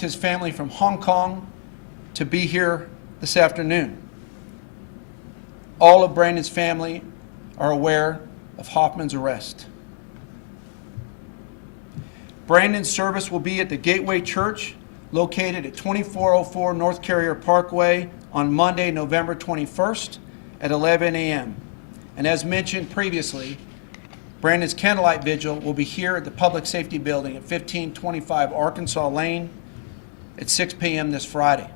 his family from Hong Kong to be here this afternoon. All of Brandon's family are aware of Hoffman's arrest. Brandon's service will be at the Gateway Church, located at 2404 North Carrier Parkway on Monday, November 21st at 11 a.m. And as mentioned previously, Brandon's candlelight vigil will be here at the Public Safety Building at 1525 Arkansas Lane at 6 p.m. this Friday.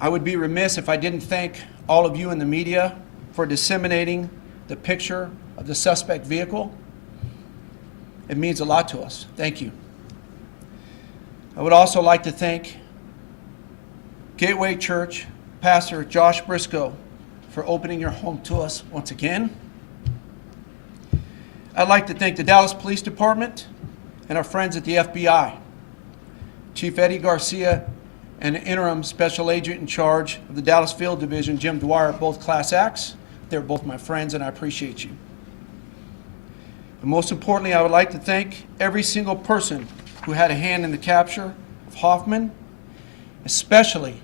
I would be remiss if I didn't thank all of you in the media for disseminating the picture of the suspect vehicle. It means a lot to us. Thank you. I would also like to thank Gateway Church Pastor Josh Briscoe for opening your home to us once again. I'd like to thank the Dallas Police Department and our friends at the FBI. Chief Eddie Garcia and the interim special agent in charge of the Dallas Field Division, Jim Dwyer, both class acts. They're both my friends, and I appreciate you. And most importantly, I would like to thank every single person who had a hand in the capture of Hoffman, especially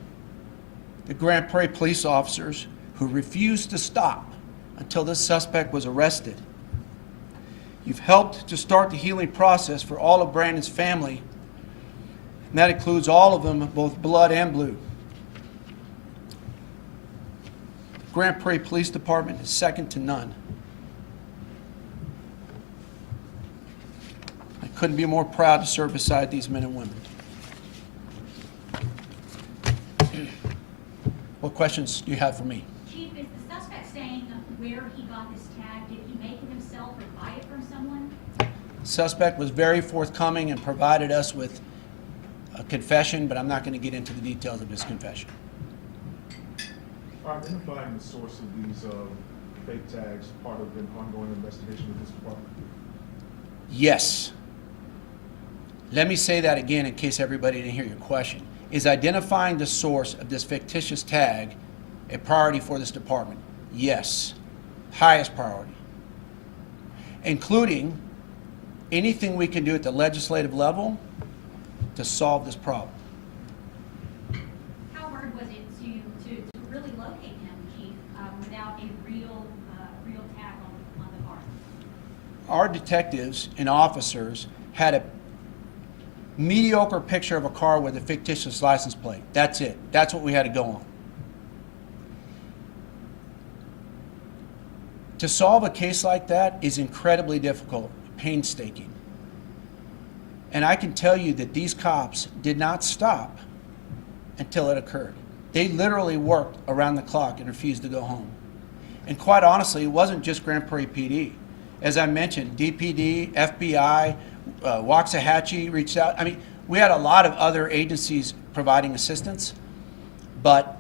the Grand Prairie police officers who refused to stop until this suspect was arrested. You've helped to start the healing process for all of Brandon's family, and that includes all of them, both blood and blue. The Grand Prairie Police Department is second to none. I couldn't be more proud to serve beside these men and women. What questions do you have for me? Chief, is the suspect saying where he got this tag? Did he make it himself or buy it from someone? The suspect was very forthcoming and provided us with a confession, but I'm not going to get into the details of his confession. Are identifying the source of these fake tags part of an ongoing investigation with this department? Yes. Let me say that again in case everybody didn't hear your question. Is identifying the source of this fictitious tag a priority for this department? Yes. Highest priority. Including anything we can do at the legislative level to solve this problem. How hard was it to really locate him, Chief, without a real tag on the car? Our detectives and officers had a mediocre picture of a car with a fictitious license plate. That's it. That's what we had to go on. To solve a case like that is incredibly difficult, painstaking. And I can tell you that these cops did not stop until it occurred. They literally worked around the clock and refused to go home. And quite honestly, it wasn't just Grand Prairie PD. As I mentioned, DPD, FBI, Waxahachie reached out. I mean, we had a lot of other agencies providing assistance, but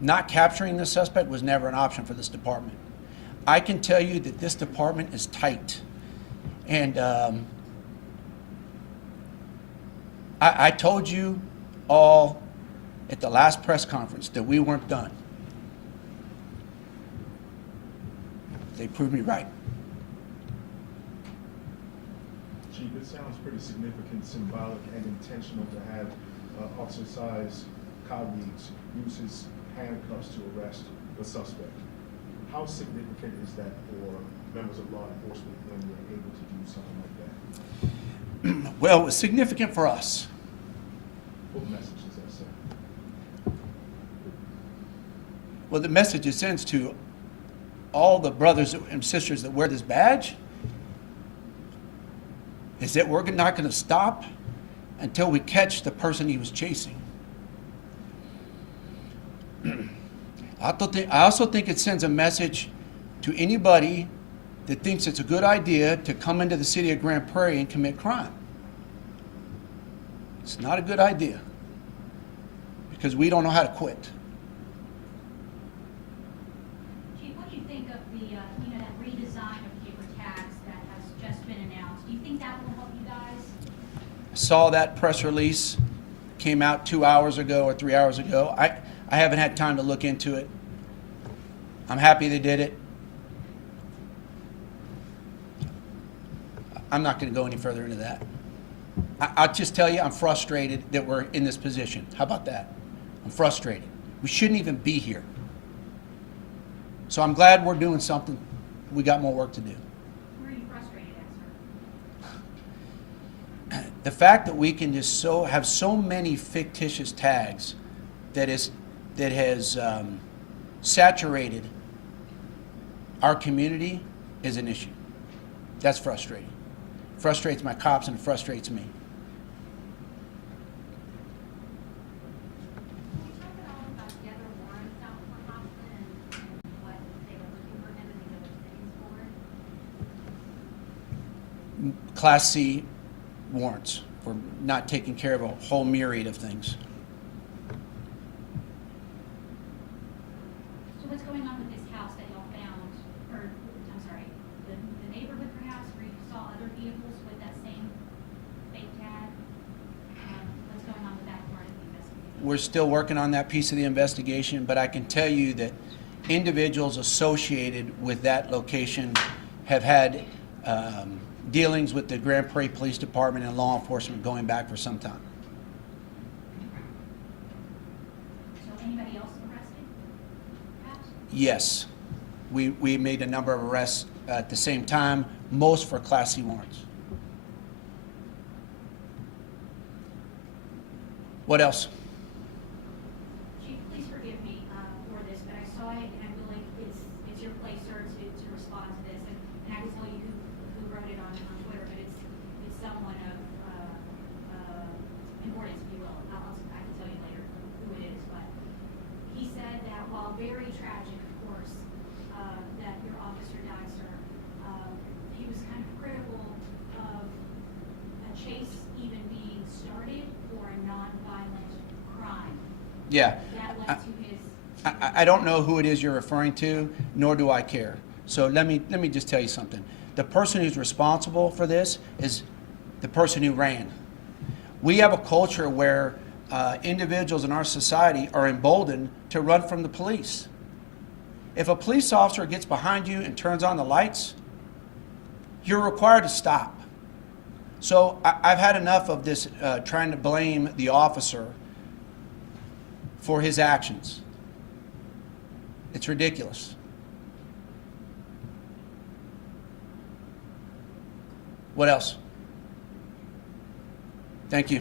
not capturing the suspect was never an option for this department. I can tell you that this department is tight. And I told you all at the last press conference that we weren't done. They proved me right. Chief, it sounds pretty significant, symbolic, and intentional to have Officer Tsai's colleagues use his handcuffs to arrest the suspect. How significant is that for members of law enforcement when you're able to do something like that? Well, it was significant for us. What message does that send? Well, the message it sends to all the brothers and sisters that wear this badge is that we're not going to stop until we catch the person he was chasing. I also think it sends a message to anybody that thinks it's a good idea to come into the city of Grand Prairie and commit crime. It's not a good idea because we don't know how to quit. Chief, what do you think of the that redesign of paper tags that has just been announced? Do you think that will help you guys? I saw that press release, came out 2 hours ago or 3 hours ago. I haven't had time to look into it. I'm happy they did it. I'm not going to go any further into that. I'll just tell you, I'm frustrated that we're in this position. How about that? I'm frustrated. We shouldn't even be here. So I'm glad we're doing something. We got more work to do. Where are you frustrated at, sir? The fact that we can just have so many fictitious tags that has saturated our community is an issue. That's frustrating. Frustrates my cops and it frustrates me. Can we talk at all about the other warrants out for Hoffman and what they were looking for him and the other things for? Class C warrants for not taking care of a whole myriad of things. So what's going on with this house that y'all found, or, I'm sorry, the neighborhood perhaps, where you saw other vehicles with that same fake tag? What's going on with that part of the investigation? We're still working on that piece of the investigation, but I can tell you that individuals associated with that location have had dealings with the Grand Prairie Police Department and law enforcement going back for some time. So anybody else arrested, perhaps? Yes, we made a number of arrests at the same time, most for Class C warrants. What else? Chief, please forgive me for this, but I saw it and I feel like it's your place, sir, to respond to this. And I can tell you who wrote it on Twitter, but it's someone of importance, if you will. I can tell you later who it is, but he said that while very tragic, of course, that your officer died, sir, he was kind of critical of a chase even being started for a nonviolent crime. Yeah. That led to his. I don't know who it is you're referring to, nor do I care. So let me just tell you something. The person who's responsible for this is the person who ran. We have a culture where individuals in our society are emboldened to run from the police. If a police officer gets behind you and turns on the lights, you're required to stop. So I've had enough of this trying to blame the officer for his actions. It's ridiculous. What else? Thank you.